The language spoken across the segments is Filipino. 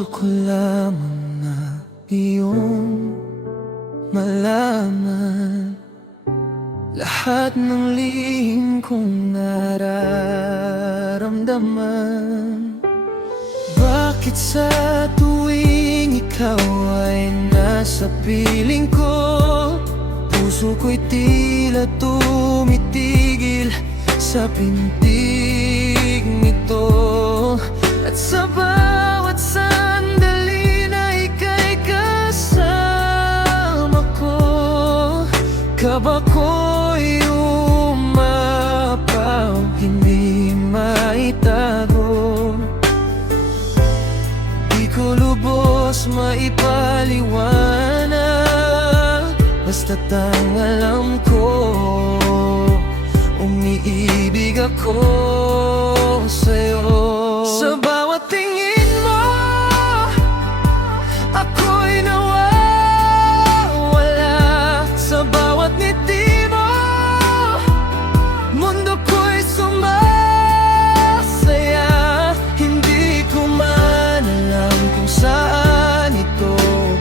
Gusto ko lamang na iyong malaman lahat ng lihim kong nararamdaman. Bakit sa tuwing ikaw ay nasa piling ko, puso ko'y tila tumitigil sa pintig nito. At sa bawat sandali na ika'y kasama ko, kaba ko'y umapaw, hindi maitago. Di ko lubos maipaliwanag, basta't ang alam ko, umiibig ako sa'yo. Sa bawat tingin mo, ako'y nawawala. Sa bawat ngiti mo, mundo ko'y sumasaya. Hindi ko man alam kung saan ito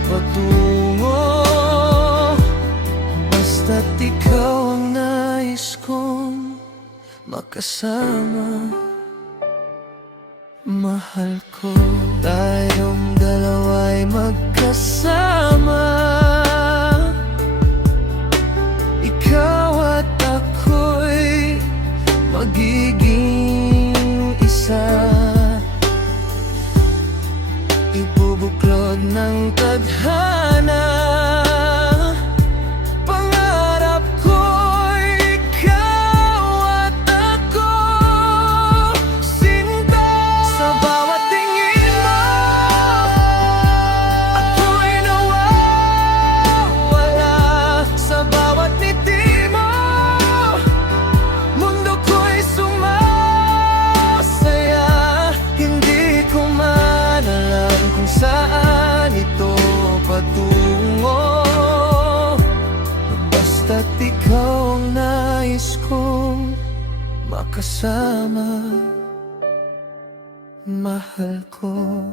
patungo, basta't ikaw ang nais kong makasama. Mahal ko, tayong dalawa'y magkasama. Ikaw at ako'y magiging isa. Ibubuklod ng tadhana, pangarap ko'y ikaw at ako. Sinta, sa bawat tingin mo, ako'y nawawala. Sa bawat ngiti mo, mundo ko'y sumasaya. Hindi ko man alam kung saan ito patungo, basta't ikaw ang nais kong makasama. Mahal ko.